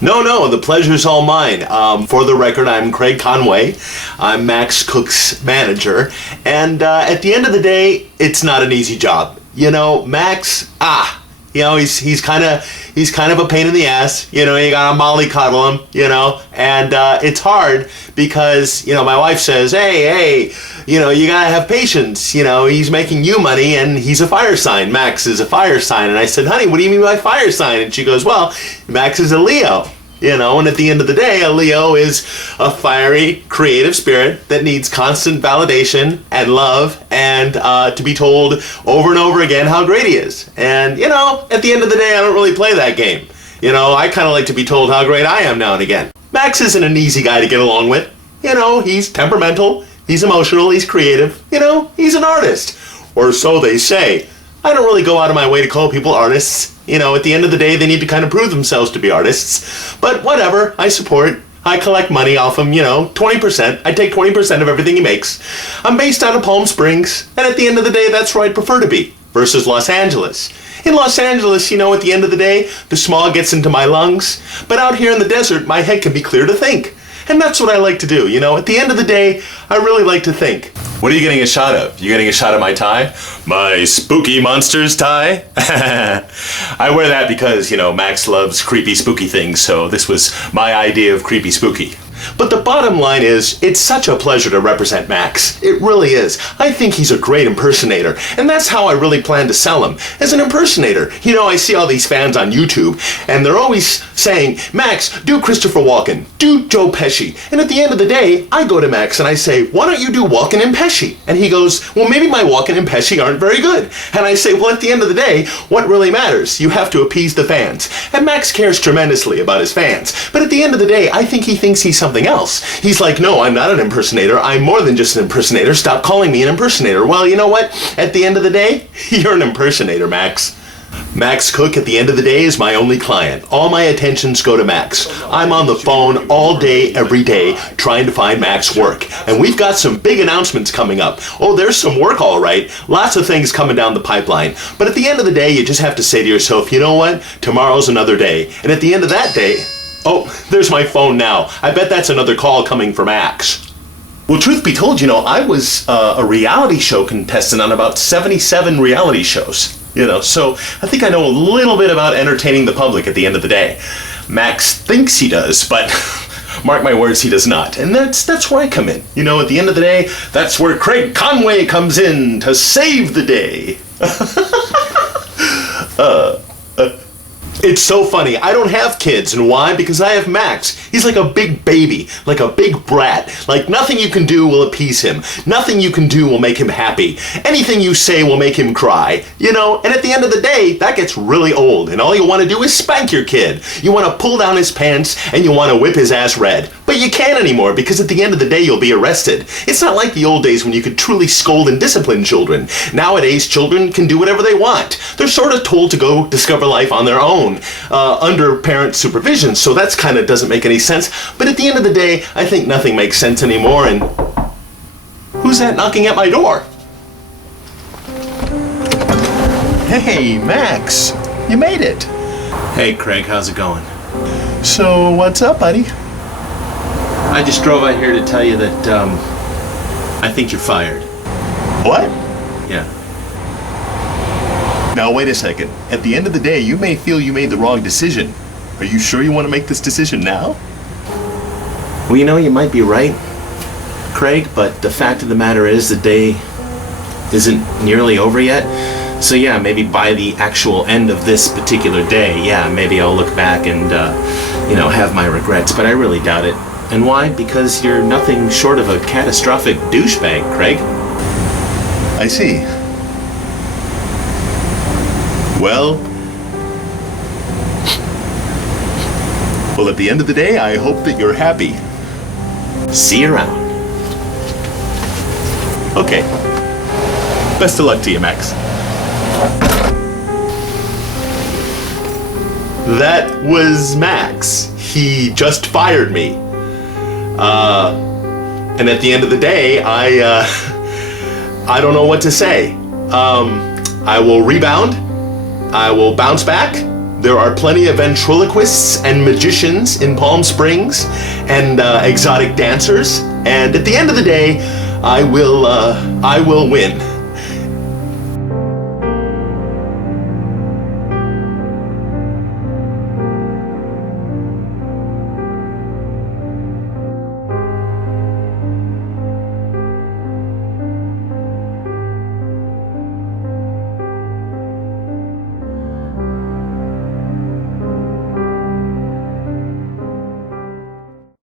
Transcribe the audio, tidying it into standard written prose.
No, the pleasure's all mine. For the record, I'm Craig Conway. I'm Max Cook's manager. And at the end of the day, it's not an easy job. You know, Max, he's kind of a pain in the ass. You know, you gotta mollycoddle him, and it's hard because, my wife says, hey, you gotta have patience. He's making you money and he's a fire sign. Max is a fire sign. And I said, honey, what do you mean by fire sign? And she goes, well, Max is a Leo. And at the end of the day, a Leo is a fiery, creative spirit that needs constant validation and love and to be told over and over again how great he is. And, at the end of the day, I don't really play that game. I kind of like to be told how great I am now and again. Max isn't an easy guy to get along with. He's temperamental, he's emotional, he's creative, he's an artist. Or so they say. I don't really go out of my way to call people artists. At the end of the day, they need to kind of prove themselves to be artists. But whatever, I support. I collect money off him, 20%. I take 20% of everything he makes. I'm based out of Palm Springs, and at the end of the day, that's where I'd prefer to be, versus Los Angeles. In Los Angeles, at the end of the day, the smog gets into my lungs. But out here in the desert, my head can be clear to think. And that's what I like to do, At the end of the day, I really like to think. What are you getting a shot of? You getting a shot of my tie? My spooky monsters tie? I wear that because, Max loves creepy spooky things, so this was my idea of creepy spooky. But the bottom line is, it's such a pleasure to represent Max. It really is. I think he's a great impersonator, and that's how I really plan to sell him, as an impersonator. I see all these fans on YouTube, and they're always saying, Max, do Christopher Walken, do Joe Pesci. And at the end of the day, I go to Max and I say, why don't you do Walken and Pesci? And he goes, well, maybe my Walken and Pesci aren't very good. And I say, well, at the end of the day, what really matters? You have to appease the fans. And Max cares tremendously about his fans. But at the end of the day, I think he thinks he's something else. He's like, no, I'm not an impersonator. I'm more than just an impersonator. Stop calling me an impersonator. Well, you know what? At the end of the day, you're an impersonator, Max. Max Cook, at the end of the day, is my only client. All my attentions go to Max. I'm on the phone all day, every day, trying to find Max work. And we've got some big announcements coming up. Oh, there's some work, all right. Lots of things coming down the pipeline. But at the end of the day, you just have to say to yourself, you know what? Tomorrow's another day. And at the end of that day, oh, there's my phone now. I bet that's another call coming from Max. Well, truth be told, I was a reality show contestant on about 77 reality shows. So I think I know a little bit about entertaining the public at the end of the day. Max thinks he does, but mark my words, he does not. And that's where I come in. At the end of the day, that's where Craig Conway comes in to save the day. It's so funny. I don't have kids, and why? Because I have Max. He's like a big baby, like a big brat. Like nothing you can do will appease him. Nothing you can do will make him happy. Anything you say will make him cry. And at the end of the day, that gets really old, and all you want to do is spank your kid. You want to pull down his pants, and you want to whip his ass red. But you can't anymore, because at the end of the day, you'll be arrested. It's not like the old days when you could truly scold and discipline children. Nowadays, children can do whatever they want. They're sort of told to go discover life on their own. Under parent supervision, so that's kind of doesn't make any sense. But at the end of the day, I think nothing makes sense anymore. And who's that knocking at my door? Hey, Max, you made it. Hey, Craig, how's it going? So what's up, buddy? I just drove out here to tell you that I think you're fired. What? Yeah. Now, wait a second. At the end of the day, you may feel you made the wrong decision. Are you sure you want to make this decision now? Well, you might be right, Craig, but the fact of the matter is the day isn't nearly over yet. So yeah, maybe by the actual end of this particular day, yeah, maybe I'll look back and, have my regrets, but I really doubt it. And why? Because you're nothing short of a catastrophic douchebag, Craig. I see. Well, at the end of the day, I hope that you're happy. See you around. Okay. Best of luck to you, Max. That was Max. He just fired me. And at the end of the day, I don't know what to say. I will rebound. I will bounce back, There are plenty of ventriloquists and magicians in Palm Springs, and exotic dancers. And at the end of the day, I will win.